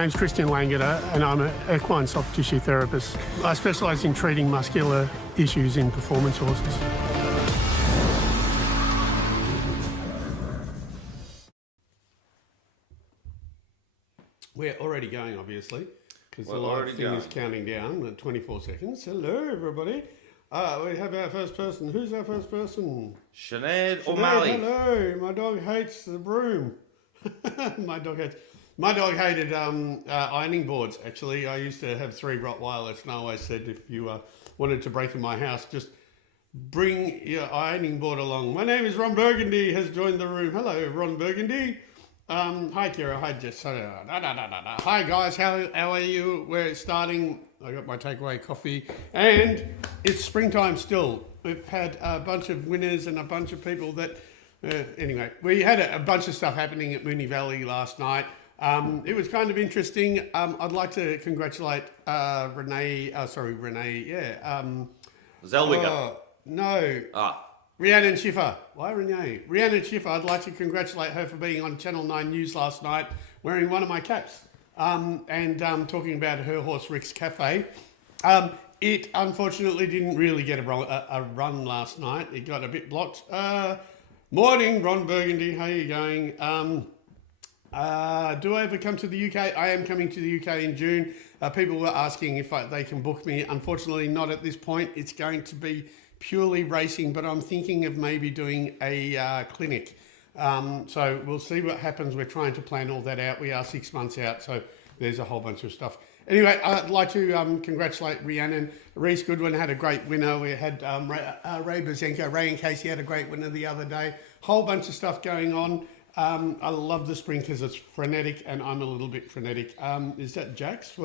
name's ChristianLangeder and I'm an equine soft tissue therapist. I specialise in treating muscular issues in performance horses. We're already going, obviously, because the live thing is counting down at 24 seconds. Hello, everybody. We have our first person. Who's our first person? Sinead O'Malley. Hello. My dog hates the broom. My dog hated ironing boards, actually. I used to have 3 Rottweilers, and I always said if you wanted to break in my house, just bring your ironing board along. My name is Ron Burgundy, has joined the room. Hello, Ron Burgundy. Hi, Kira. Hi, Jess. Hi, guys. How are you? We're starting. I got my takeaway coffee, and it's springtime still. We've had a bunch of winners and a bunch of people that... anyway, we had a bunch of stuff happening at Moonee Valley last night. It was kind of interesting. I'd like to congratulate Renée Zellweger. No. Rhiannon Schiffer. Why Renée? Rhiannon Schiffer, I'd like to congratulate her for being on Channel 9 News last night wearing one of my caps and talking about her horse Rick's Cafe. It unfortunately didn't really get a run last night. It got a bit blocked. Morning, Ron Burgundy. How are you going? Do I ever come to the UK? I am coming to the UK in June. People were asking if they can book me. Unfortunately, not at this point. It's going to be purely racing, but I'm thinking of maybe doing a clinic. So we'll see what happens. We're trying to plan all that out. We are 6 months out, so there's a whole bunch of stuff. Anyway, I'd like to congratulate Rhiannon. Reese Goodwin had a great winner. We had Ray Bazenko. Ray and Casey had a great winner the other day. Whole bunch of stuff going on. I love the spring because it's frenetic, and I'm a little bit frenetic. Is that Jax?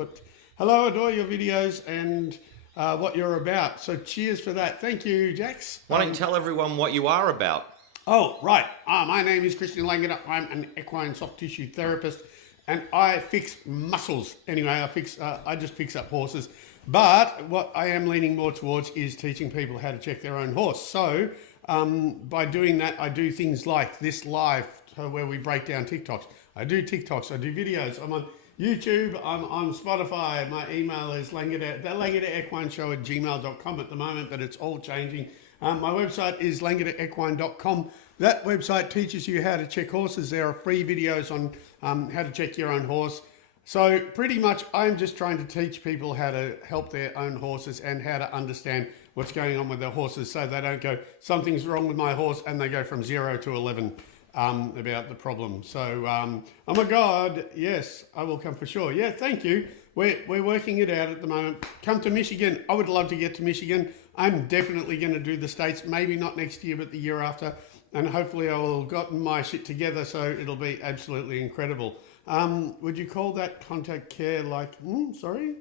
Hello, adore your videos and what you're about. So cheers for that. Thank you, Jax. Why don't you tell everyone what you are about? Oh, right. My name is ChristianLangeder. I'm an equine soft tissue therapist, and I fix muscles. Anyway, I just fix up horses. But what I am leaning more towards is teaching people how to check their own horse. So by doing that, I do things like this live where we break down TikToks. I do TikToks. I do videos. I'm on YouTube. I'm on Spotify. My email is TheLangederEquineShow at gmail.com at the moment, but it's all changing. My website is LangederEquine.com. That website teaches you how to check horses. There are free videos on how to check your own horse. So pretty much I'm just trying to teach people how to help their own horses and how to understand what's going on with their horses so they don't go, something's wrong with my horse, and they go from 0 to 11 about the problem. So, oh my God, yes, I will come for sure. Yeah, thank you. We're working it out at the moment. Come to Michigan. I would love to get to Michigan. I'm definitely going to do the States, maybe not next year, but the year after. And hopefully I will have gotten my shit together, so it'll be absolutely incredible. Would you call that contact care like, sorry?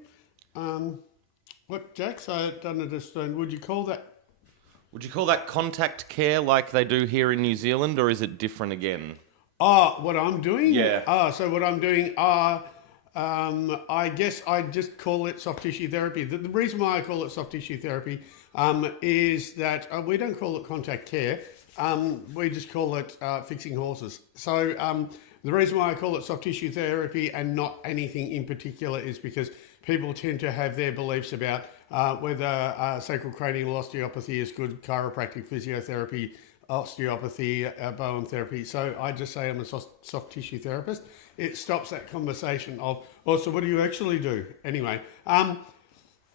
What, Jax? I don't understand. Would you call that contact care like they do here in New Zealand, or is it different again? What I'm doing? Yeah. So what I'm doing, I guess I just call it soft tissue therapy. The reason why I call it soft tissue therapy is that we don't call it contact care. We just call it fixing horses. So the reason why I call it soft tissue therapy and not anything in particular is because people tend to have their beliefs about whether sacral cranial osteopathy is good, chiropractic, physiotherapy, osteopathy, bone therapy. So I just say I'm a soft tissue therapist. It stops that conversation of, so what do you actually do? Anyway,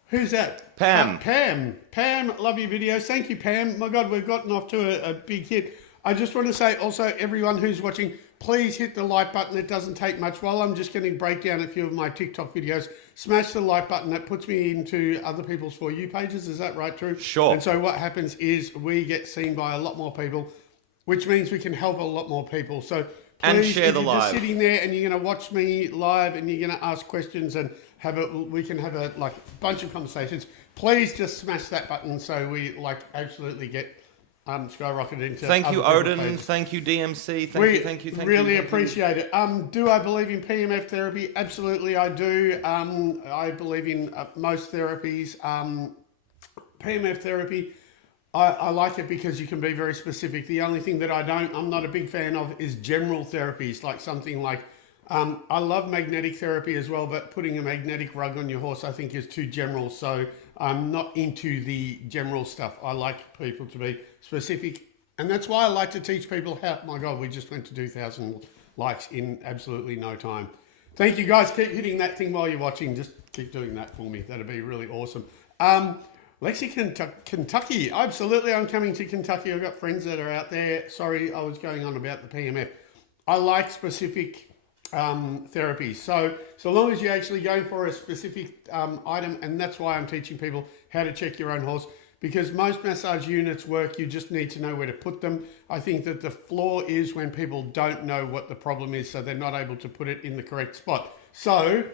who's that? Pam. Pam, love your videos. Thank you, Pam. My God, we've gotten off to a big hit. I just want to say also, everyone who's watching, please hit the like button. It doesn't take much. While I'm just going to break down a few of my TikTok videos, smash the like button. That puts me into other people's For You pages. Is that right, Drew? Sure. And so what happens is we get seen by a lot more people, which means we can help a lot more people. So please, and share the if you're live. just sitting there and you're going to watch me live and you're going to ask questions and we can have a bunch of conversations. Please just smash that button so we absolutely get skyrocketed into. Thank you, Odin. Thank you, DMC. Thank you. Really appreciate it. Do I believe in PMF therapy? Absolutely, I do. I believe in most therapies. PMF therapy, I like it because you can be very specific. The only thing that I'm not a big fan of is general therapies, like something like I love magnetic therapy as well, but putting a magnetic rug on your horse, I think, is too general. So I'm not into the general stuff. I like people to be specific. And that's why I like to teach people how, my God, we just went to 2,000 likes in absolutely no time. Thank you, guys. Keep hitting that thing while you're watching. Just keep doing that for me. That'd be really awesome. Lexington, Kentucky. Absolutely, I'm coming to Kentucky. I've got friends that are out there. Sorry, I was going on about the PMF. I like specific therapy. So long as you're actually going for a specific item, and that's why I'm teaching people how to check your own horse, because most massage units work, you just need to know where to put them. I think that the flaw is when people don't know what the problem is, so they're not able to put it in the correct spot. So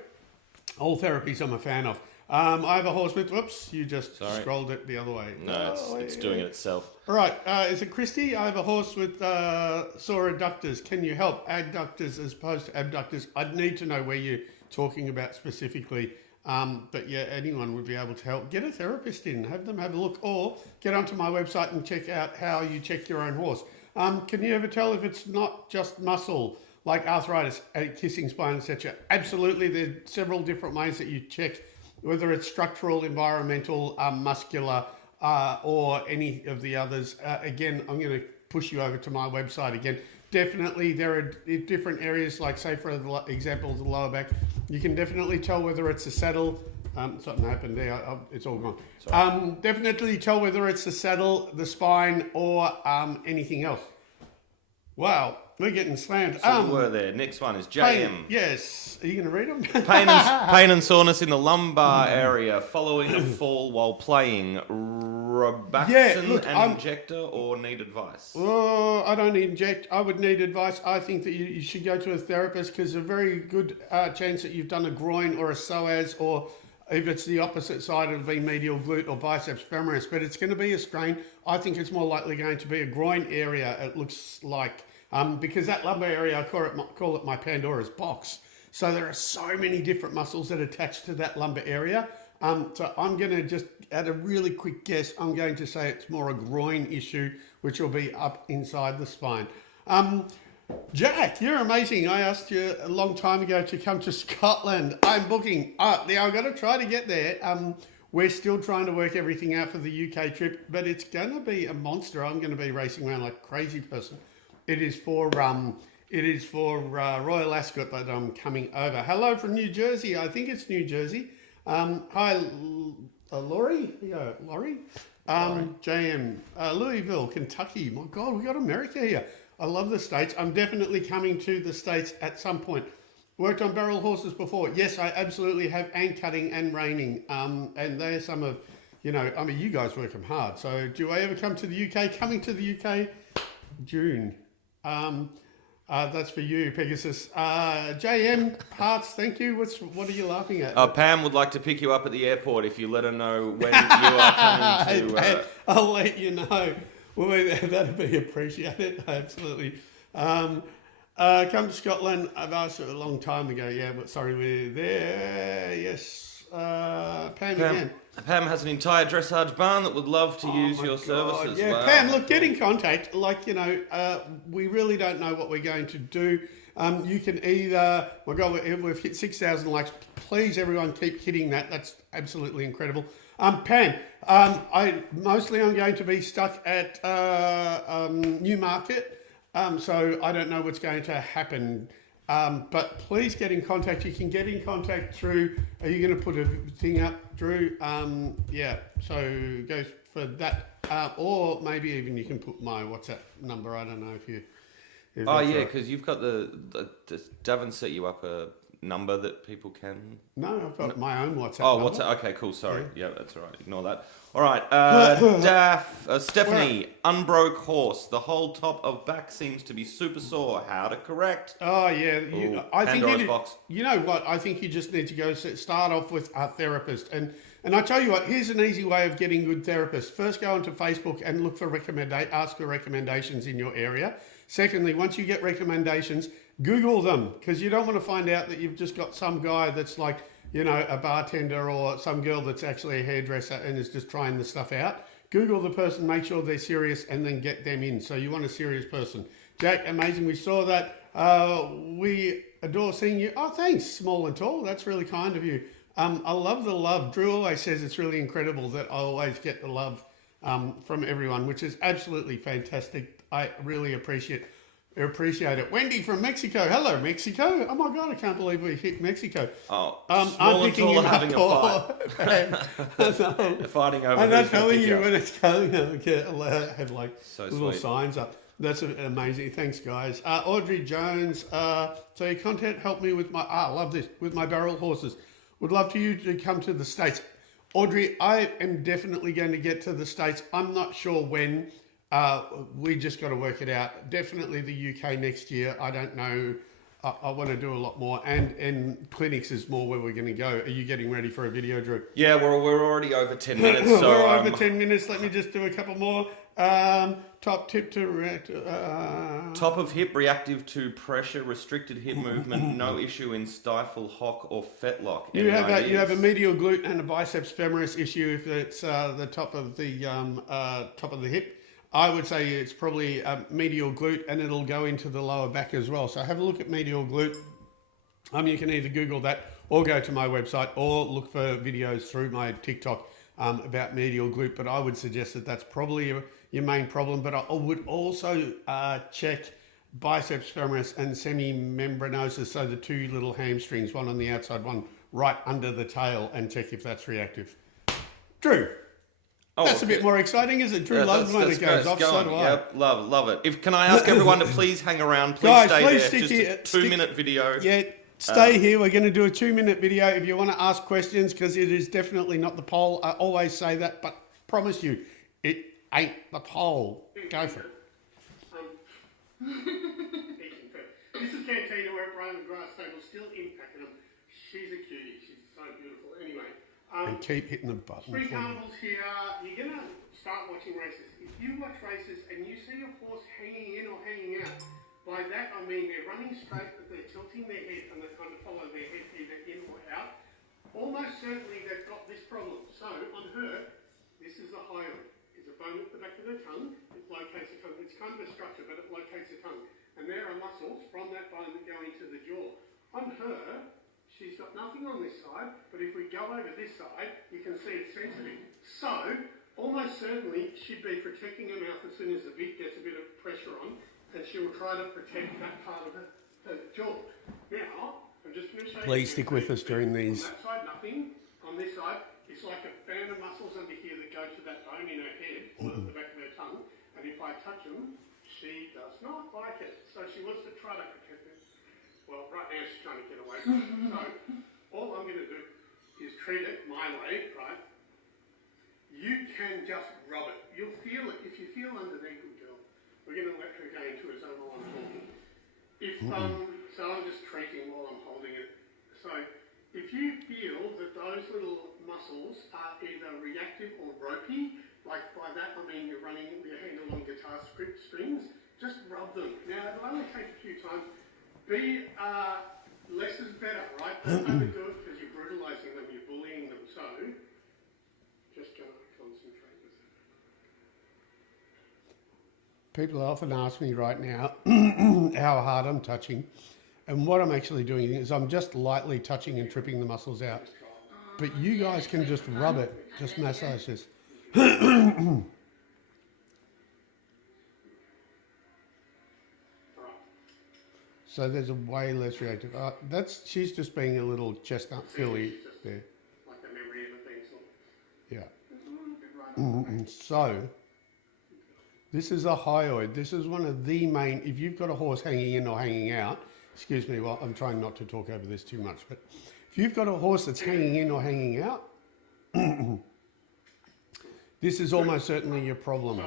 all therapies I'm a fan of. I have a horse with, whoops, you just scrolled it the other way. No, it's doing it itself. All right, is it Christy? I have a horse with sore adductors. Can you help? Adductors as opposed to abductors. I'd need to know where you're talking about specifically. But yeah, anyone would be able to help. Get a therapist in, have them have a look, or get onto my website and check out how you check your own horse. Can you ever tell if it's not just muscle, like arthritis, kissing spine, etc.? Absolutely, there's several different ways that you check, whether it's structural, environmental, muscular, or any of the others. Again, I'm going to push you over to my website again. Definitely, there are different areas, like say for example, the lower back. You can definitely tell whether it's a saddle. Something happened there. It's all gone. Definitely tell whether it's the saddle, the spine, or anything else. Wow, we're getting slammed. So we were there. Next one is JM. Pain, yes. Are you going to read them? Pain and soreness in the lumbar area following a fall while playing. Robaxin and injector, or need advice? Oh, I don't inject. I would need advice. I think that you should go to a therapist, because there's a very good chance that you've done a groin or a psoas, or if it's the opposite side, it'll be medial glute or biceps femoris, but it's going to be a strain. I think it's more likely going to be a groin area, it looks like, because that lumbar area, I call it my Pandora's box. So there are so many different muscles that attach to that lumbar area. So I'm going to just, at a really quick guess, I'm going to say it's more a groin issue, which will be up inside the spine. Jack, you're amazing. I asked you a long time ago to come to Scotland. I'm booking. Now I've got to try to get there. We're still trying to work everything out for the UK trip, but it's going to be a monster. I'm going to be racing around like a crazy person. It is for Royal Ascot that I'm coming over. Hello from New Jersey. I think it's New Jersey. Hi, Laurie. Yeah, Laurie. JM, Louisville, Kentucky. My God, we got America here. I love the States. I'm definitely coming to the States at some point. Worked on barrel horses before. Yes, I absolutely have, and cutting and reining. And they're some of, you guys work them hard. So do I ever come to the UK? Coming to the UK, June. That's for you, Pegasus. JM, parts, thank you. What are you laughing at? Pam would like to pick you up at the airport if you let her know when you are coming to... I'll let you know. Well, that'd be appreciated, absolutely. Come to Scotland. I've asked it a long time ago, yeah, but sorry, we're there. Yes. Pam again. Pam has an entire dressage barn that would love to use your services. Yeah, wow. Pam, look, get in contact. We really don't know what we're going to do. You can either, my God, we've hit 6,000 likes. Please, everyone, keep hitting that. That's absolutely incredible. Pam, I'm going to be stuck at Newmarket, so I don't know what's going to happen. But please get in contact. You can get in contact through, are you going to put a thing up, Drew? Yeah, so go for that. Or maybe even you can put my WhatsApp number. I don't know if you... because you've got the Davin set you up a number that people can... No, I've got my own WhatsApp number. WhatsApp. Okay, cool. Sorry. Yeah, that's all right. Ignore that. All right. Stephanie, unbroke horse. The whole top of back seems to be super sore. How to correct? Oh, yeah. I think box. You know what? I think you just need to go start off with a therapist. And I tell you what, here's an easy way of getting good therapists. First, go onto Facebook and look for ask for recommendations in your area. Secondly, once you get recommendations, Google them, because you don't want to find out that you've just got some guy that's like, a bartender, or some girl that's actually a hairdresser and is just trying the stuff out. Google the person, make sure they're serious, and then get them in. So you want a serious person. Jack, amazing. We saw that. We adore seeing you. Oh, thanks, small and tall. That's really kind of you. I love the love. Drew always says it's really incredible that I always get the love from everyone, which is absolutely fantastic. I really appreciate it. Wendy from Mexico. Hello, Mexico. Oh my God, I can't believe we hit Mexico. Oh, I'm picking him up. having a fight. They're fighting over. I'm not telling you up. when it's going. I have like So little sweet. signs up. That's amazing. Thanks, guys. Audrey Jones. So your content helped me with my. I love this with my barrel horses. Would love for you to come to the States. Audrey, I am definitely going to get to the States. I'm not sure when. We just got to work it out. Definitely the UK next year. I don't know. I want to do a lot more. And clinics is more where we're going to go. Are you getting ready for a video, Drew? Yeah, we're already over 10 minutes. So we're over 10 minutes. Let me just do a couple more. Top tip to react. Top of hip, reactive to pressure, restricted hip movement, no issue in stifle, hock, or fetlock. You have a medial glute and a biceps femoris issue if it's the top of the hip. I would say it's probably a medial glute, and it'll go into the lower back as well. So have a look at medial glute. You can either Google that or go to my website or look for videos through my TikTok about medial glute. But I would suggest that that's probably your main problem. But I would also check biceps femoris and semimembranosus, so the two little hamstrings, one on the outside, one right under the tail, and check if that's reactive. Drew. Oh, that's a bit more exciting, isn't it? Drew loves when it goes off, so do I. Yep, love it. Can I ask everyone to please hang around? Please Guys, stay please there. stick Just here. a 2-minute video. Yeah, stay here. We're going to do a 2-minute video. If you want to ask questions, because it is definitely not the poll. I always say that, but promise you, it ain't the poll. Go for it. This is Cantina, where Brian and Grass Stable still impacting them. She's a cutie. She's so beautiful. Anyway. And keep hitting the button. Spring Carnival's here. You're going to start watching races. If you watch races and you see a horse hanging in or hanging out, by that I mean they're running straight, but they're tilting their head and they kind of follow their head either in or out. Almost certainly they've got this problem. So on her, this is the hyoid. There's a bone at the back of the tongue. It locates the tongue. It's kind of a structure, but it locates the tongue. And there are muscles from that bone that go into the jaw. On her, she's got nothing on this side, but if we go over this side, you can see it's sensitive. So, almost certainly, she'd be protecting her mouth as soon as the bit gets a bit of pressure on, and she will try to protect that part of her jaw. Now, I'm just going to show you. Please stick with us during these. On that side, nothing. On this side, it's like a fan of muscles under here that go to that bone in her head, or at the back of her tongue, and if I touch them, she does not like it. So she wants to try to protect it. Well, right now she's trying to get away from it. So, all I'm going to do is treat it my way, right? You can just rub it. You'll feel it. If you feel underneath, good girl. We're going to let her go into a zone while I'm talking. So I'm just treating while I'm holding it. So, if you feel that those little muscles are either reactive or ropey, like by that I mean you're running your hand along guitar strings, just rub them. Now, it'll only take a few times. Be less is better, right? Don't overdo it because you're brutalising them, you're bullying them. So, just go concentrate with it. People often ask me right now how hard I'm touching, and what I'm actually doing is I'm just lightly touching and tripping the muscles out. But you guys can just rub it, just massage this. So there's a way less reactive. She's just being a little chestnut filly there. Like the memory of a pencil. Yeah. So this is a hyoid. This is one of the main. If you've got a horse hanging in or hanging out, excuse me. Well, I'm trying not to talk over this too much, but if you've got a horse that's hanging in or hanging out, this is almost certainly your problem.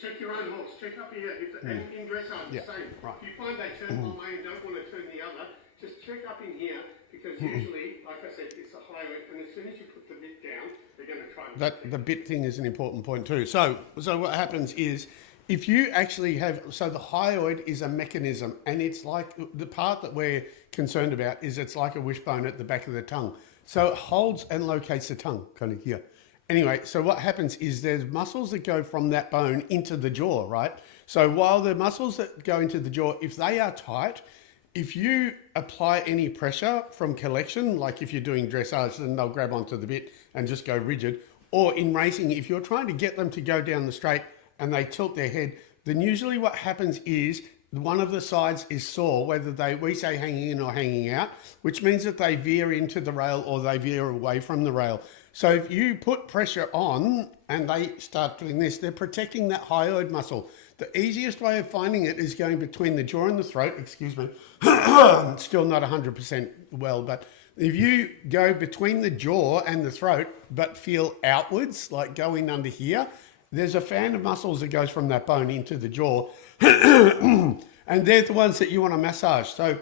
Check your own horse. Check up here. And in dressage, the same. Right. If you find they turn one way and don't want to turn the other, just check up in here because usually, like I said, it's a hyoid, and as soon as you put the bit down, they're going to try to. The bit thing is an important point too. So what happens is, if you actually have, so the hyoid is a mechanism, and it's like the part that we're concerned about is it's like a wishbone at the back of the tongue. So it holds and locates the tongue, kind of here. Anyway, so what happens is there's muscles that go from that bone into the jaw, right? So while the muscles that go into the jaw, if they are tight, if you apply any pressure from collection, like if you're doing dressage, then they'll grab onto the bit and just go rigid. Or in racing, if you're trying to get them to go down the straight and they tilt their head, then usually what happens is one of the sides is sore, whether we say hanging in or hanging out, which means that they veer into the rail or they veer away from the rail. So if you put pressure on and they start doing this, they're protecting that hyoid muscle. The easiest way of finding it is going between the jaw and the throat, excuse me, still not 100% well, but if you go between the jaw and the throat, but feel outwards, like going under here, there's a fan of muscles that goes from that bone into the jaw, and they're the ones that you want to massage. So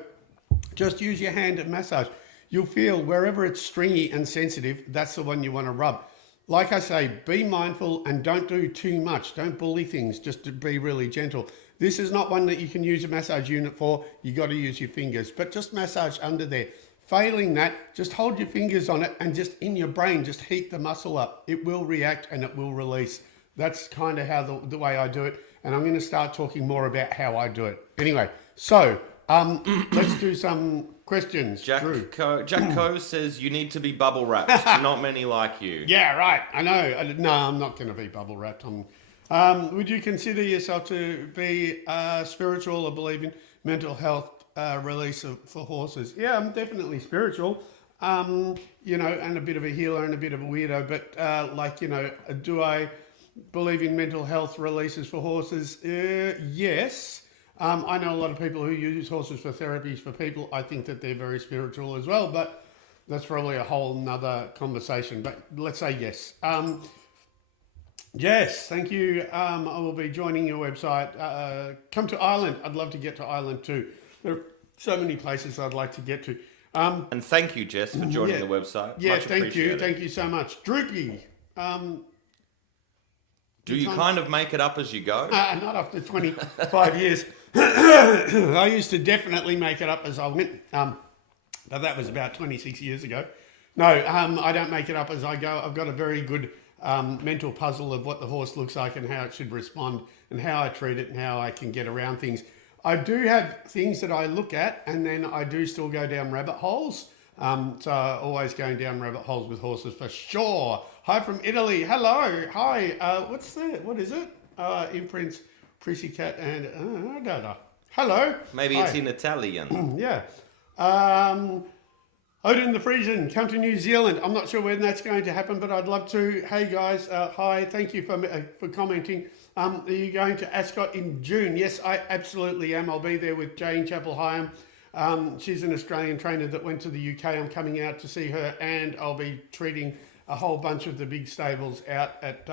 just use your hand and massage. You'll feel wherever it's stringy and sensitive, that's the one you want to rub. Like I say, be mindful and don't do too much. Don't bully things, just to be really gentle. This is not one that you can use a massage unit for. You got to use your fingers, but just massage under there. Failing that, just hold your fingers on it and just in your brain, just heat the muscle up. It will react and it will release. That's kind of how the way I do it. And I'm going to start talking more about how I do it. Anyway, so let's do some questions. Jack Co says you need to be bubble wrapped. Not many like you. Yeah, right. I know. No, I'm not going to be bubble wrapped. Would you consider yourself to be spiritual or believe in mental health release for horses? Yeah, I'm definitely spiritual. You know, and a bit of a healer and a bit of a weirdo. But do I believe in mental health releases for horses? Yes. I know a lot of people who use horses for therapies for people. I think that they're very spiritual as well, but that's probably a whole nother conversation. But let's say yes. Yes, thank you. I will be joining your website. Come to Ireland. I'd love to get to Ireland too. There are so many places I'd like to get to. And thank you, Jess, for joining the website. Yeah, Much thank you. appreciated. Thank you so much. Droopy. Do you kind of make it up as you go? Not after 25 years. I used to definitely make it up as I went, but that was about 26 years ago. No, I don't make it up as I go. I've got a very good mental puzzle of what the horse looks like and how it should respond and how I treat it and how I can get around things. I do have things that I look at and then I do still go down rabbit holes. So always going down rabbit holes with horses for sure. Hi from Italy. Hello. Hi. What is it? Imprints, Pussycat and... I don't know. Hello. Maybe it's in Italian. Yeah. Odin the Frisian, come to New Zealand. I'm not sure when that's going to happen, but I'd love to. Hey guys, hi. Thank you for commenting. Are you going to Ascot in June? Yes, I absolutely am. I'll be there with Jane Chapel-Hyam. She's an Australian trainer that went to the UK. I'm coming out to see her, and I'll be treating a whole bunch of the big stables out at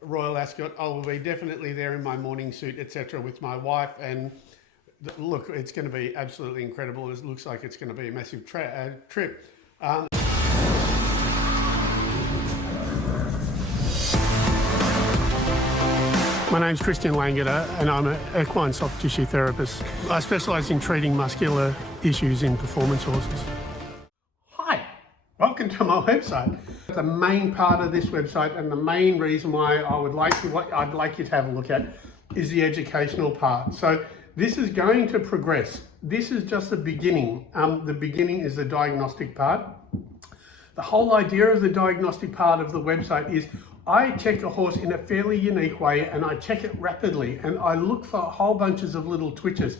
Royal Ascot. I will be definitely there in my morning suit, etc., with my wife. And look, it's going to be absolutely incredible. It looks like it's going to be a massive trip. My name's ChristianLangeder and I'm an equine soft tissue therapist. I specialise in treating muscular issues in performance horses. Hi, welcome to my website. The main part of this website and the main reason why I'd like you to have a look at is the educational part. So this is going to progress. This is just the beginning. The beginning is the diagnostic part. The whole idea of the diagnostic part of the website is I check a horse in a fairly unique way and I check it rapidly and I look for whole bunches of little twitches.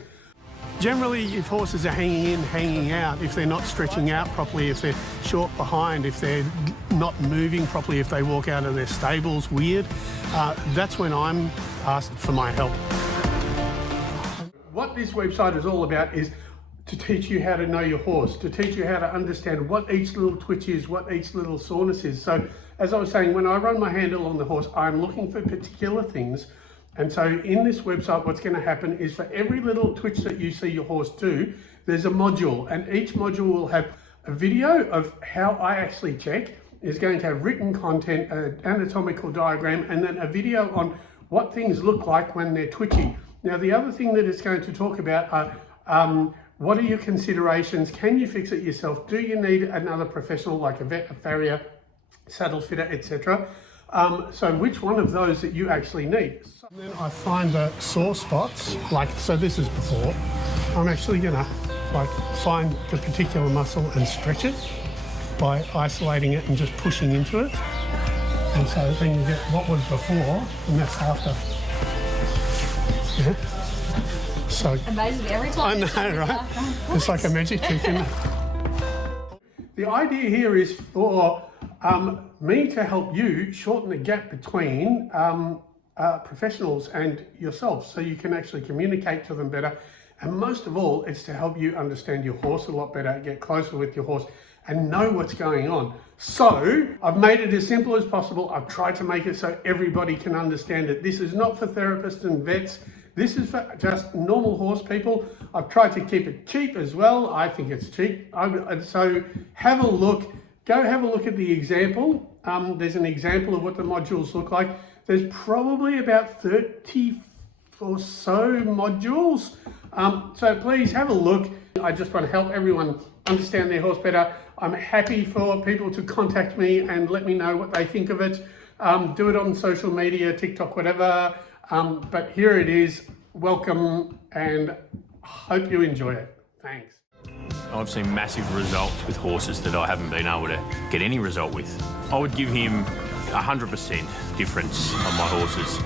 Generally, if horses are hanging in, hanging out, if they're not stretching out properly, if they're short behind, if they're not moving properly, if they walk out of their stables weird, that's when I'm asked for my help. What this website is all about is to teach you how to know your horse, to teach you how to understand what each little twitch is, what each little soreness is. So, as I was saying, when I run my handle on the horse, I'm looking for particular things. And so in this website, what's going to happen is for every little twitch that you see your horse do, there's a module, and each module will have a video of how I actually check. Is going to have written content, an anatomical diagram, and then a video on what things look like when they're twitchy. Now, the other thing that it's going to talk about are what are your considerations? Can you fix it yourself? Do you need another professional like a vet, a farrier, saddle fitter, etc. So which one of those that you actually need. And then I find the sore spots, like, so this is before. I'm actually gonna like find the particular muscle and stretch it by isolating it and just pushing into it. And so then you get what was before and that's after. Yeah. So amazing every time. I know, right? It's like a magic trick, isn't it? The idea here is for me to help you shorten the gap between professionals and yourself so you can actually communicate to them better. And most of all, it's to help you understand your horse a lot better, get closer with your horse and know what's going on. So I've made it as simple as possible. I've tried to make it so everybody can understand it. This is not for therapists and vets. This is for just normal horse people. I've tried to keep it cheap as well. I think it's cheap. So have a look. Go have a look at the example. There's an example of what the modules look like. There's probably about 30 or so modules. So please have a look. I just want to help everyone understand their horse better. I'm happy for people to contact me and let me know what they think of it. Do it on social media, TikTok, whatever. But here it is. Welcome and hope you enjoy it. Thanks. I've seen massive results with horses that I haven't been able to get any result with. I would give him 100% difference on my horses.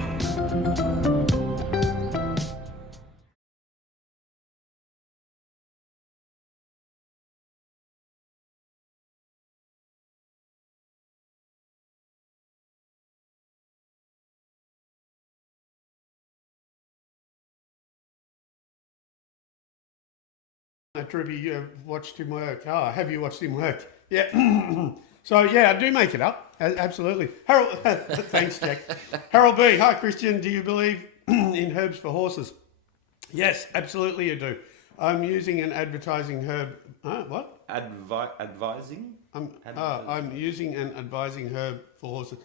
Droopy, you've watched him work. Oh, have you watched him work? Yeah. So, yeah, I do make it up. Absolutely. Harold, thanks, Jack. Harold B. Hi, Christian. Do you believe in herbs for horses? Yes, absolutely you do. I'm using an advertising herb. What? Advising? I'm using an advising herb for horses.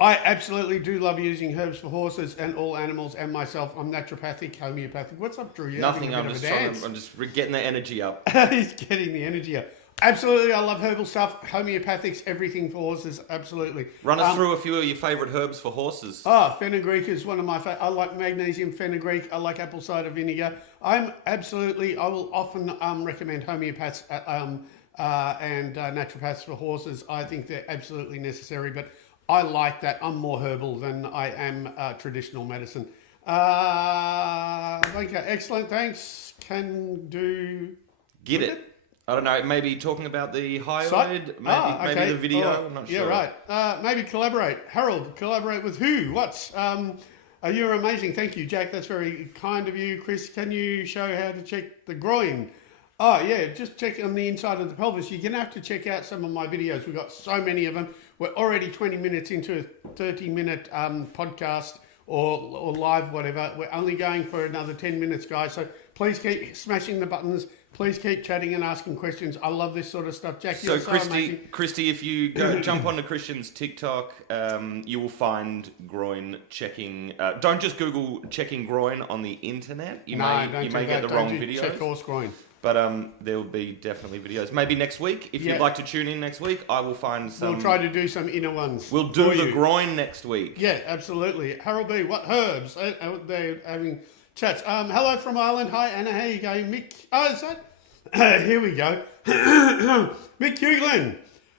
I absolutely do love using herbs for horses and all animals and myself. I'm naturopathic, homeopathic. What's up, Drew? Nothing. I'm just getting the energy up. He's getting the energy up. Absolutely, I love herbal stuff. Homeopathics, everything for horses. Absolutely. Run us through a few of your favourite herbs for horses. Fenugreek is one of my favourite. I like magnesium fenugreek. I like apple cider vinegar. I will often recommend homeopaths and naturopaths for horses. I think they're absolutely necessary, but I like that. I'm more herbal than I am traditional medicine. Okay, excellent. Thanks. Can do. Get it. I don't know. Maybe talking about the hyoid. Maybe the video. I'm not sure. Yeah, right. Maybe collaborate. Harold, collaborate with who? What's? You're amazing. Thank you, Jack. That's very kind of you. Chris, can you show how to check the groin? Oh, yeah, just check on the inside of the pelvis. You're going to have to check out some of my videos. We've got so many of them. We're already 20 minutes into a 30-minute podcast or live, whatever. We're only going for another 10 minutes, guys. So please keep smashing the buttons. Please keep chatting and asking questions. I love this sort of stuff. Jack, so Christy, if you go jump onto Christian's TikTok, you will find groin checking. Don't just Google checking groin on the internet. You may get the wrong video. Check horse groin. But there will be definitely videos. Maybe next week, if you'd like to tune in next week, I will find some. We'll try to do some inner ones. We'll do the groin next week. Yeah, absolutely. Harold B, what herbs? They're having chats. Hello from Ireland. Hi, Anna. How you going? Mick. Oh, is that? Here we go. Mick Hughlin.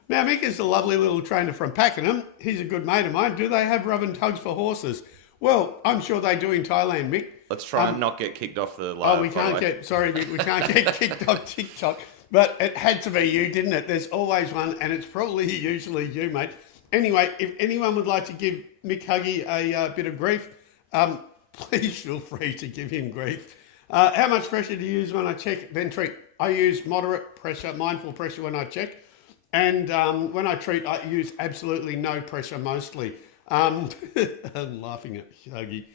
Now, Mick is a lovely little trainer from Pakenham. He's a good mate of mine. Do they have rub and tugs for horses? Well, I'm sure they do in Thailand, Mick. Let's try and not get kicked off the live. We can't get kicked off TikTok. But it had to be you, didn't it? There's always one, and it's probably usually you, mate. Anyway, if anyone would like to give Mick Huggy a bit of grief, please feel free to give him grief. How much pressure do you use when I check, then treat? I use moderate pressure, mindful pressure when I check. And when I treat, I use absolutely no pressure mostly. I'm laughing at Huggy.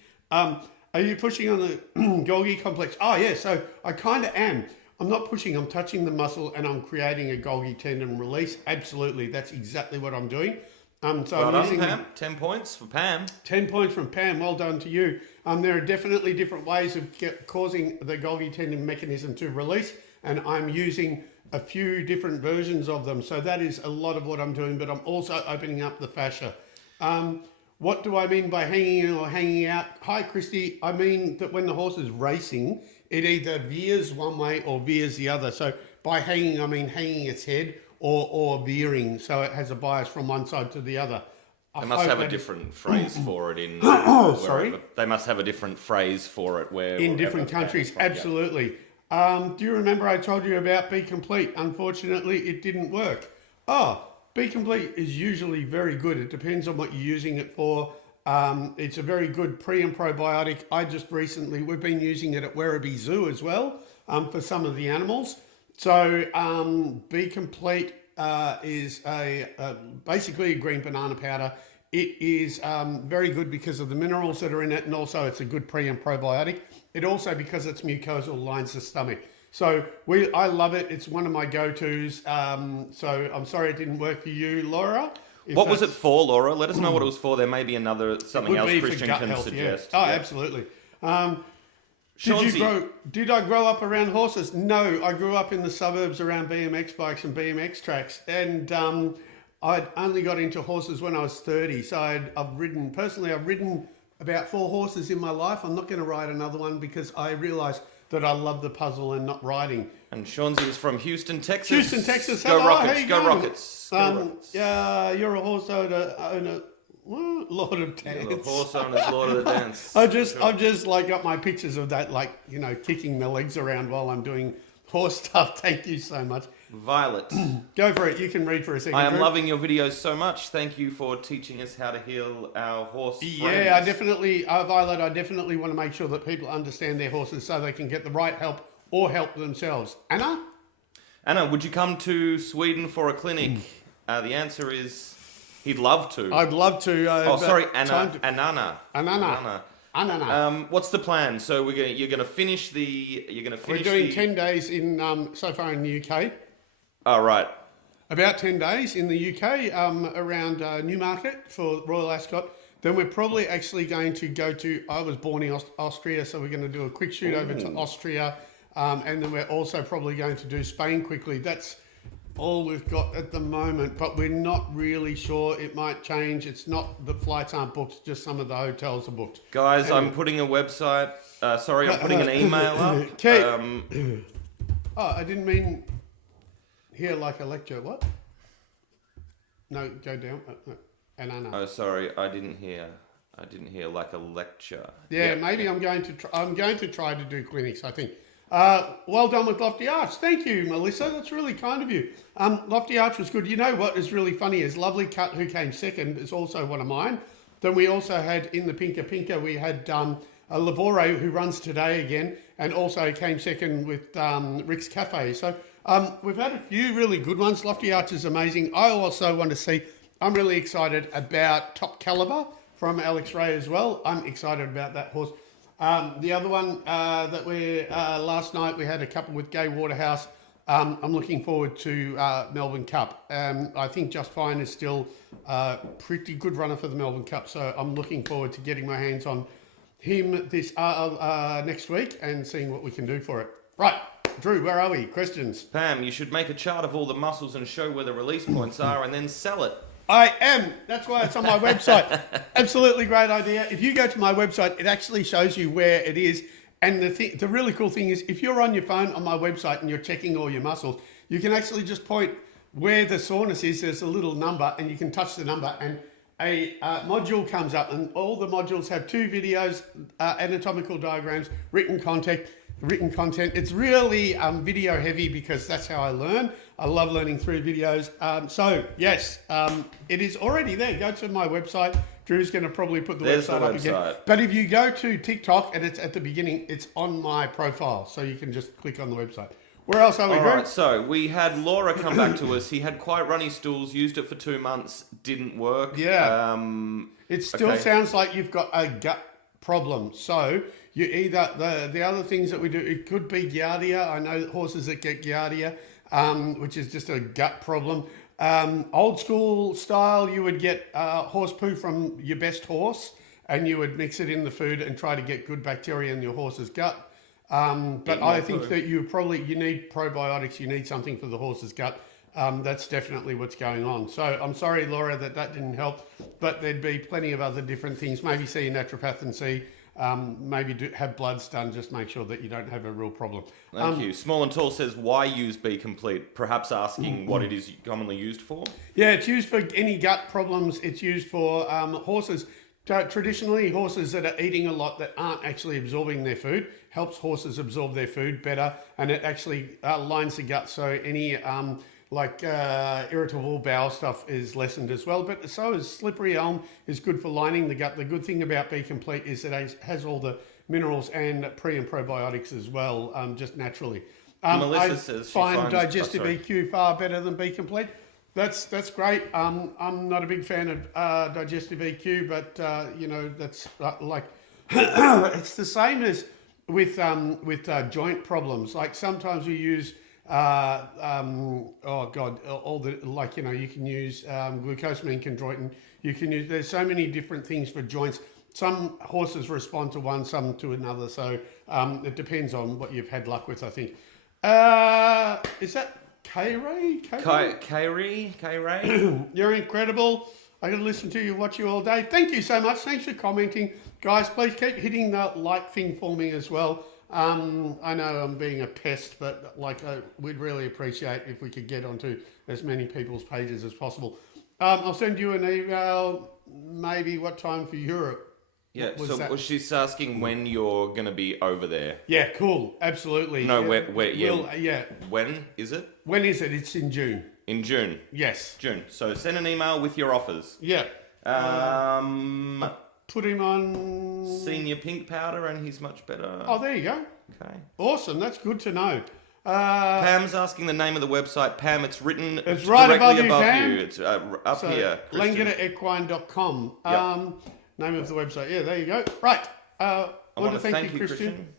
Are you pushing on the Golgi complex? Oh, yeah, so I kind of am. I'm not pushing, I'm touching the muscle and I'm creating a Golgi tendon release. Absolutely, that's exactly what I'm doing. So well done, Pam. 10 points for Pam. 10 points from Pam, well done to you. There are definitely different ways of causing the Golgi tendon mechanism to release, and I'm using a few different versions of them. So that is a lot of what I'm doing, but I'm also opening up the fascia. What do I mean by hanging in or hanging out? Hi, Christy. I mean that when the horse is racing, it either veers one way or veers the other. So by hanging, I mean hanging its head or veering, so it has a bias from one side to the other. They must have a different phrase for it in. Sorry? They must have a different phrase for it where in different countries. Absolutely. Do you remember I told you about Be Complete? Unfortunately, it didn't work. Be Complete is usually very good. It depends on what you're using it for. It's a very good pre and probiotic. We've been using it at Werribee Zoo as well for some of the animals. So Be Complete is basically a green banana powder. It is very good because of the minerals that are in it, and also it's a good pre and probiotic. It also, because it's mucosal, lines the stomach. So I love it. It's one of my go-tos. So I'm sorry it didn't work for you, Laura. What was it for, Laura? Let us know what it was for. There may be something else Christian can health, suggest. Yeah. Oh, absolutely. Did I grow up around horses? No, I grew up in the suburbs around BMX bikes and BMX tracks, and I'd only got into horses when I was 30. So I've ridden about 4 horses in my life. I'm not going to ride another one because I realised that I love the puzzle and not riding. And Shaunzi is from Houston, Texas. Houston, Texas. Go Hello, Rockets, how you go going? Rockets. Go Rockets. Yeah, you're a horse owner, Lord of Dance. The horse owner's Lord of the Dance. I've just like got my pictures of that, like, kicking the legs around while I'm doing horse stuff. Thank you so much. Violet. Go for it. You can read for a second. I am loving your videos so much. Thank you for teaching us how to heal our horse friends. Yeah, I definitely, Violet, I definitely want to make sure that people understand their horses so they can get the right help or help themselves. Anna, would you come to Sweden for a clinic? The answer is he'd love to. I'd love to. Anana. What's the plan? So you're gonna finish. We're doing 10 days in so far in the UK. Oh, right. About 10 days in the UK around Newmarket for Royal Ascot. Then we're probably actually going to go to, I was born in Austria, so we're going to do a quick shoot over to Austria. And then we're also probably going to do Spain quickly. That's all we've got at the moment, but we're not really sure. It might change. It's not, the flights aren't booked, just some of the hotels are booked. Guys, I'm putting a website, I'm putting an email up. I didn't mean here like a lecture. What? No, go down. Oh, sorry, I didn't hear like a lecture. Yeah, maybe I'm going to try to do clinics, I think. Well done with Lofty Arch. Thank you, Melissa. That's really kind of you. Lofty Arch was good. You know what is really funny is Lovely Cut, who came second, is also one of mine. Then we also had in the Pinka, we had Lavore, who runs today again, and also came second with Rick's Cafe. So we've had a few really good ones. Lofty Arch is amazing. I also want to see, I'm really excited about Top Caliber from Alex Ray as well. I'm excited about that horse. The other one that last night we had a couple with Gay Waterhouse. I'm looking forward to Melbourne Cup. I think Just Fine is still a pretty good runner for the Melbourne Cup, so I'm looking forward to getting my hands on him this next week and seeing what we can do for it. Right, Drew, where are we? Questions? Pam, you should make a chart of all the muscles and show where the release points are and then sell it. I am. That's why it's on my website. Absolutely great idea. If you go to my website, it actually shows you where it is. And the really cool thing is, if you're on your phone on my website and you're checking all your muscles, you can actually just point where the soreness is. There's a little number, and you can touch the number, and a module comes up. And all the modules have 2 videos, anatomical diagrams, written content. It's really video heavy because that's how I learn. I love learning through videos. So yes, it is already there. Go to my website. Drew's going to probably put the website up again. But if you go to TikTok and it's at the beginning, it's on my profile. So you can just click on the website. Where else are we, Drew? All right, so we had Laura come back to us. He had quite runny stools, used it for 2 months, didn't work. Yeah. It still sounds like you've got a gut problem. So you either, the other things that we do, it could be Giardia. I know horses that get Giardia, which is just a gut problem. Old school style, you would get horse poo from your best horse and you would mix it in the food and try to get good bacteria in your horse's gut. But I think that you need probiotics. You need something for the horse's gut. That's definitely what's going on. So I'm sorry, Laura, that didn't help. But there'd be plenty of other different things. Maybe see a naturopath and see. Maybe have bloods done. Just make sure that you don't have a real problem. Thank you. Small and Tall says, why use Be Complete? Perhaps asking what it is commonly used for? Yeah, it's used for any gut problems. It's used for horses. Traditionally, horses that are eating a lot that aren't actually absorbing their food helps horses absorb their food better, and it actually lines the gut, so any irritable bowel stuff is lessened as well. But so is slippery elm is good for lining the gut. The good thing about Be Complete is that it has all the minerals and pre and probiotics as well, just naturally. Melissa says she find finds Digestive EQ far better than Be Complete. That's great. I'm not a big fan of Digestive EQ, but that's it's the same as with joint problems. Like sometimes we use you can use glucosamine chondroitin. You can use. There's so many different things for joints. Some horses respond to one, some to another. So it depends on what you've had luck with, I think. Is that K-Ray? K-Ray? You're incredible. I can listen to you, watch you all day. Thank you so much. Thanks for commenting. Guys, please keep hitting the like thing for me as well. I know I'm being a pest, but we'd really appreciate if we could get onto as many people's pages as possible. I'll send you an email, maybe what time for Europe. Yeah, so she's asking when you're going to be over there. Yeah, cool. Absolutely. No, where yeah. When is it? When is it? It's in June. In June? Yes. June. So send an email with your offers. Yeah. Put him on... Senior Pink Powder and he's much better. Oh, there you go. Okay. Awesome. That's good to know. Pam's asking the name of the website. Pam, it's written it's right directly above you. Pam. It's up here. LangederEquine.com. Yep. Name of the website. Yeah, there you go. Right. I want to thank you, Christian.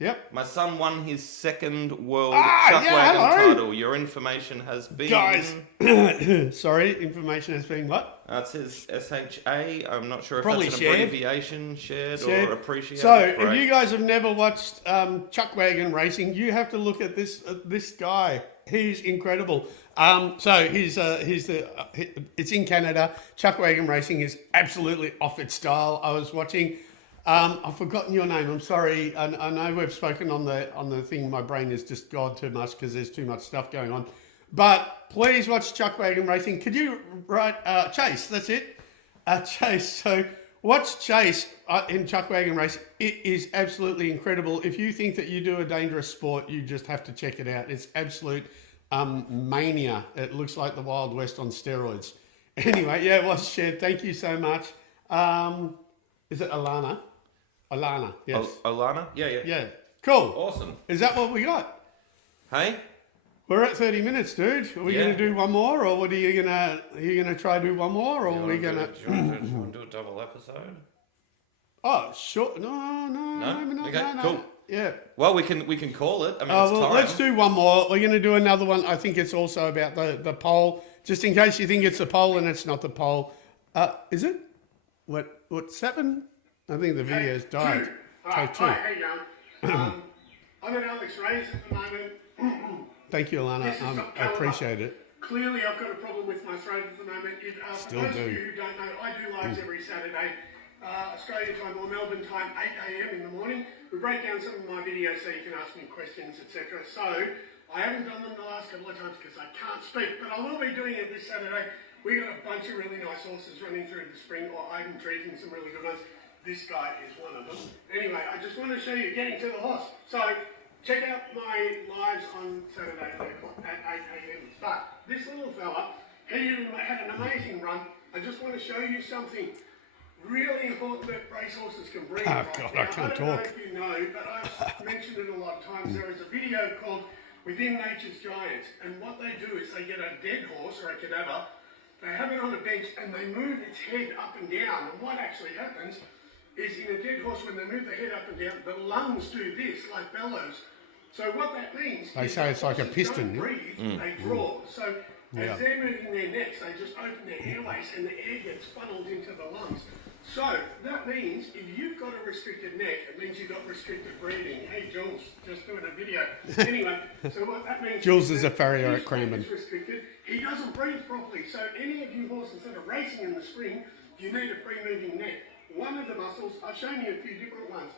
Yep. My son won his second world chuckwagon title. Your information has been... Guys, sorry, information has been what? It says SHA. I'm not sure if Probably that's an abbreviation, shared or appreciated. So, if you guys have never watched chuckwagon racing, you have to look at this guy. He's incredible. It's in Canada. Chuckwagon racing is absolutely off its style. I was watching... I've forgotten your name. I'm sorry. I know we've spoken on the thing. My brain is just gone too much because there's too much stuff going on. But please watch Chuckwagon Racing. Could you write Chase? That's it. Chase. So watch Chase in Chuckwagon Racing. It is absolutely incredible. If you think that you do a dangerous sport, you just have to check it out. It's absolute mania. It looks like the Wild West on steroids. Anyway, yeah, it was shared. Thank you so much. Is it Alana? Alana, yes. Alana? Yeah. Yeah. Cool. Awesome. Is that what we got? Hey? We're at 30 minutes, dude. Are we going to do one more, or what are you gonna try to do one more, or are we gonna? Do you want to do a double episode? Oh, sure. No. Okay, cool. Yeah. Well, we can call it. I mean, it's time. Let's do one more. We're going to do another one. I think it's also about the poll, just in case you think it's the poll and it's not the poll. Is it? What's happened? I think the video's died. Take two. Hi, how you going? I'm at Alex Ray's at the moment. Thank you, Alana. I appreciate it. Clearly, I've got a problem with my throat at the moment. Still for those do. of you who don't know, I do lives every Saturday, Australian time or Melbourne time, 8 a.m. in the morning. We break down some of my videos so you can ask me questions, etc. So, I haven't done them the last couple of times because I can't speak, but I will be doing it this Saturday. We got a bunch of really nice horses running through the spring, or Open Trees and some really good ones. This guy is one of them. Anyway, I just want to show you getting to the horse. So, check out my lives on Saturday at 8 a.m. But this little fella, he had an amazing run. I just want to show you something really important that racehorses can bring. Oh, God, I can't talk. I don't know if you know, but I've mentioned it a lot of times. There is a video called Within Nature's Giants, and what they do is they get a dead horse or a cadaver, they have it on a bench, and they move its head up and down. And what actually happens is in a dead horse, when they move the head up and down, the lungs do this, like bellows. So what that means they is say it's like a piston. don't breathe, they draw. So As they're moving their necks, they just open their airways and the air gets funneled into the lungs. So that means if you've got a restricted neck, it means you've got restricted breathing. Hey, Jules, just doing a video. Anyway, so what that means... Jules is a farrier at Cranbourne. Restricted. He doesn't breathe properly. So any of you horses that are racing in the spring, you need a free-moving neck. One of the muscles, I've shown you a few different ones.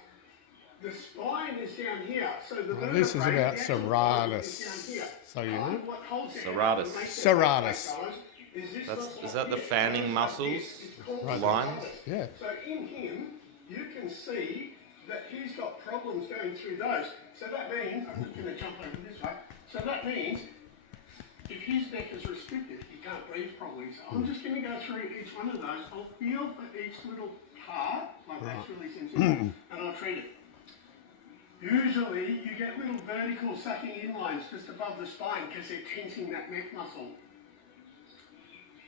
The spine is down here. So the this is about serratus. So you know? Serratus. Serratus. Is that the fanning muscles? Right. Lines? Yeah. So in him, you can see that he's got problems going through those. So that means, I'm just going to jump over this way. So that means, if his neck is restricted, he can't breathe properly. So I'm just going to go through each one of those. I'll feel for each little part, like that's really sensitive, and I'll treat it. Usually, you get little vertical sucking in lines just above the spine because they're tensing that neck muscle.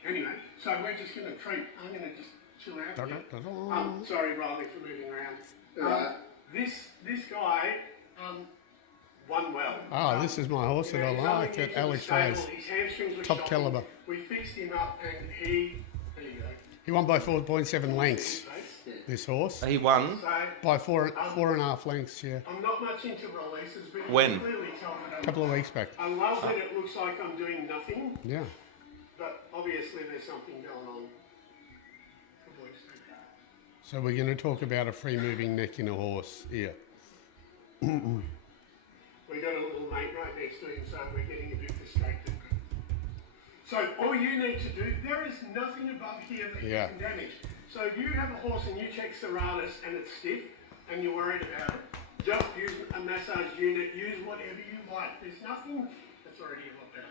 Anyway, so we're just going to treat. I'm going to just chill out here. Sorry, Riley, for moving around. This guy won well. Oh, this is my horse that I like at Alex Ray's. His hamstrings were Top shocking. caliber. We fixed him up and there you go. He won by 4.7 lengths, this horse. He won? So, By four and a half lengths, yeah. I'm not much into releases, but you When? can clearly tell that A couple of weeks back. I love that it looks like I'm doing nothing. Yeah. But obviously there's something going on. So we're going to talk about a free moving neck in a horse here. We got a little mate right next to him, so we're getting a bit distracted. So all you need to do, there is nothing above here that you can damage. So if you have a horse and you check serratus and it's stiff and you're worried about it, just use a massage unit, use whatever you like. There's nothing that's already a lot better.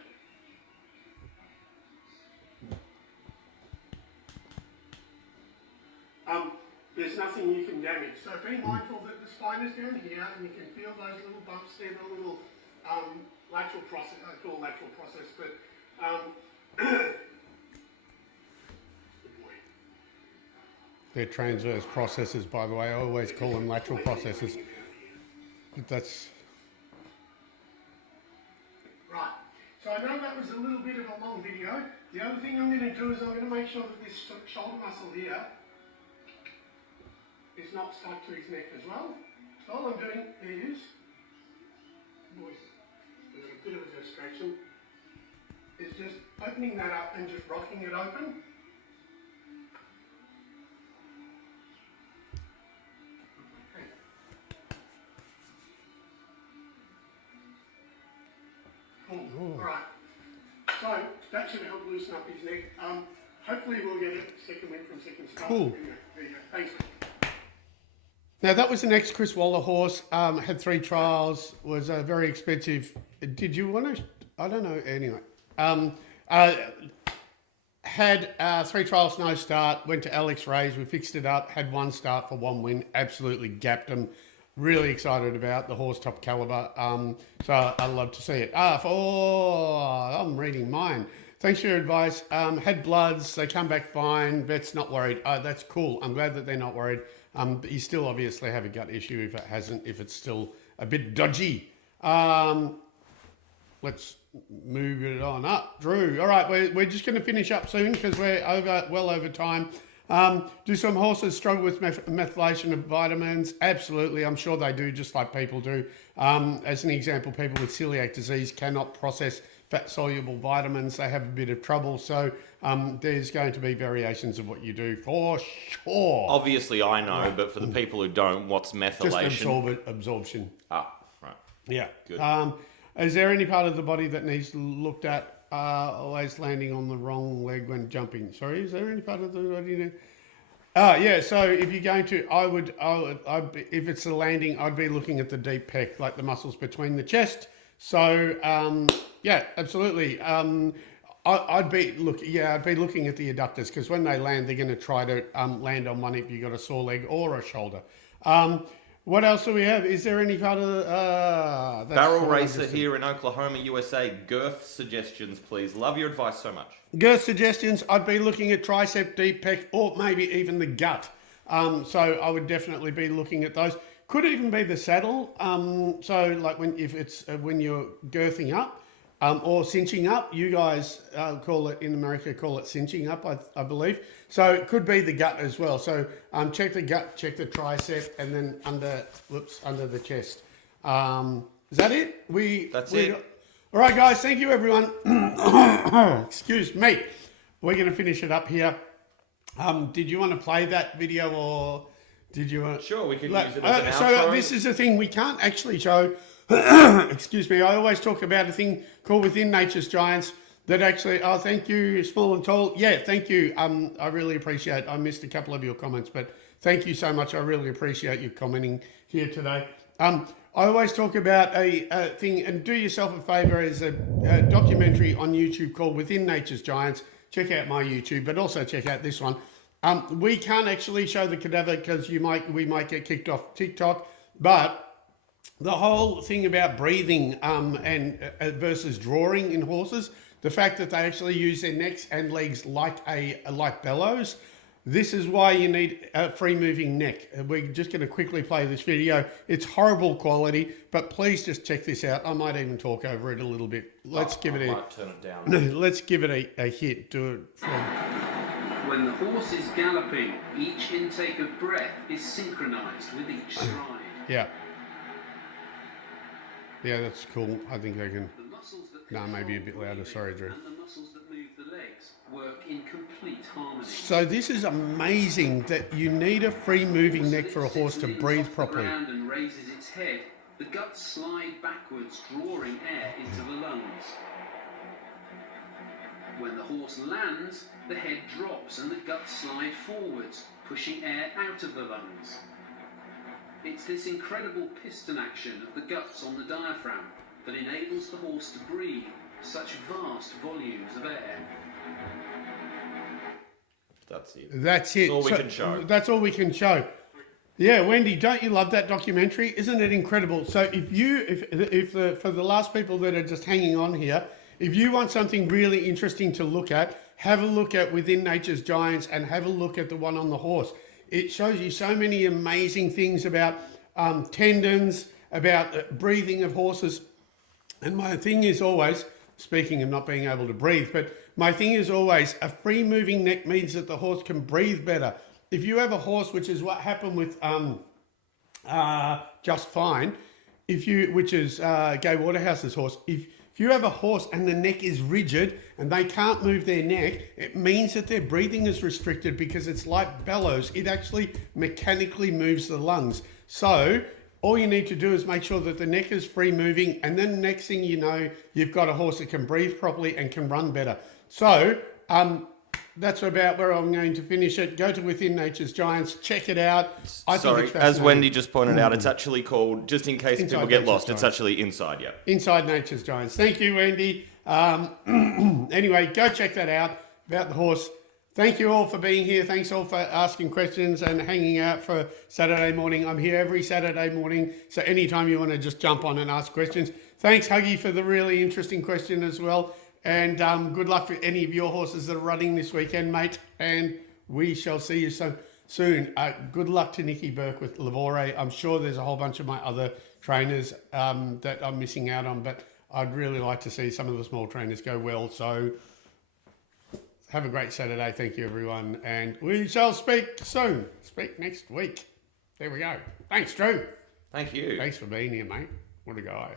There's nothing you can damage. So be mindful that the spine is down here and you can feel those little bumps there, the little lateral process, I call lateral process, but good boy. They're transverse processes, by the way. I always call them lateral processes. But that's... Right. So I know that was a little bit of a long video. The other thing I'm going to do is I'm going to make sure that this shoulder muscle here is not stuck to his neck as well. So all I'm doing is, there's a bit of a distraction, is just opening that up and just rocking it open. Cool. Alright. So that should help loosen up his neck. Hopefully we'll get a second win from second start. Cool. Anyway, there you go. Thanks. Now that was the next Chris Waller horse. Had 3 trials. Was very expensive. Did you want to? I don't know. Anyway, had 3 trials, no start. Went to Alex Ray's. We fixed it up. Had 1 start for 1 win. Absolutely gapped him. Really excited about the horse, top caliber. So I love to see it. I'm reading mine. Thanks for your advice. Had bloods. They come back fine. Vet's not worried. Oh, that's cool. I'm glad that they're not worried. But you still obviously have a gut issue if it's still a bit dodgy. Let's move it on up. Drew, all right, we're just going to finish up soon because we're well over time. Do some horses struggle with methylation of vitamins? Absolutely, I'm sure they do, just like people do. As an example, people with celiac disease cannot process fat-soluble vitamins. They have a bit of trouble, so there's going to be variations of what you do for sure. Obviously, I know, but for the people who don't, what's methylation? Just absorption. Ah, right. Yeah. Good. Is there any part of the body that needs looked at? Always landing on the wrong leg when jumping. Sorry, is there any part of the body? Yeah. So if you're going to, I'd be, if it's the landing, I'd be looking at the deep pec, like the muscles between the chest. So yeah, absolutely. I'd be looking at the adductors because when they land, they're going to try to land on one if you've got a sore leg or a shoulder. What else do we have? Is there any part of the... Barrel Racer here in Oklahoma, USA. Girth suggestions, please. Love your advice so much. Girth suggestions, I'd be looking at tricep, deep pec, or maybe even the gut. So I would definitely be looking at those. Could even be the saddle. So like when you're girthing up, or cinching up. You guys call it, in America, call it cinching up, I believe. So it could be the gut as well. So check the gut, check the tricep, and then under the chest. Is that it? That's it. All right, guys. Thank you, everyone. Excuse me. We're going to finish it up here. Did you want to play that video, or did you want? Sure, we could use it as an outro. So this is the thing, we can't actually show. Excuse me. I always talk about a thing called Within Nature's Giants. That actually, oh, thank you, Small and Tall. Yeah, thank you. I really appreciate. I missed a couple of your comments, but thank you so much. I really appreciate you commenting here today. I always talk about a thing, and do yourself a favor. There's a documentary on YouTube called Within Nature's Giants. Check out my YouTube, but also check out this one. We can't actually show the cadaver because we might get kicked off TikTok, but the whole thing about breathing and versus drawing in horses, the fact that they actually use their necks and legs like bellows, this is why you need a free moving neck. We're just going to quickly play this video. It's horrible quality, but please just check this out. I might even talk over it a little bit. Let's give it might turn it down. Let's give it a hit. Do it. When the horse is galloping, each intake of breath is synchronized with each stride. Yeah. Yeah, that's cool. I think I can. No, maybe a bit louder. Sorry, Drew. And the muscles that move the legs work in complete harmony. So this is amazing that you need a free moving neck for a horse to breathe properly. Ground and raises its head, the guts slide backwards, drawing air into the lungs. When the horse lands, the head drops and the guts slide forwards, pushing air out of the lungs. It's this incredible piston action of the guts on the diaphragm that enables the horse to breathe such vast volumes of air. That's it. That's it. That's all we can show. That's all we can show. Yeah, Wendy, don't you love that documentary? Isn't it incredible? So if for the last people that are just hanging on here, if you want something really interesting to look at, have a look at Within Nature's Giants and have a look at the one on the horse. It shows you so many amazing things about tendons, about breathing of horses. And my thing is always, speaking of not being able to breathe, but my thing is always a free moving neck means that the horse can breathe better. If you have a horse, which is what happened with Just Fine, which is Gay Waterhouse's horse, if you have a horse and the neck is rigid and they can't move their neck, it means that their breathing is restricted because it's like bellows. It actually mechanically moves the lungs. So all you need to do is make sure that the neck is free moving, and then the next thing you know, you've got a horse that can breathe properly and can run better. So that's about where I'm going to finish it. Go to Within Nature's Giants, check it out. I think it's as Wendy just pointed out, it's actually called, just in case people get lost, it's actually Inside, yeah. Inside Nature's Giants. Thank you, Wendy. Anyway, go check that out about the horse. Thank you all for being here. Thanks all for asking questions and hanging out for Saturday morning. I'm here every Saturday morning, so anytime you want to just jump on and ask questions. Thanks, Huggy, for the really interesting question as well. And good luck for any of your horses that are running this weekend, mate. And we shall see you so soon. Good luck to Nikki Burke with Lavore. I'm sure there's a whole bunch of my other trainers that I'm missing out on, but I'd really like to see some of the small trainers go well. So have a great Saturday. Thank you, everyone. And we shall speak soon. Speak next week. There we go. Thanks, Drew. Thank you. Thanks for being here, mate. What a guy.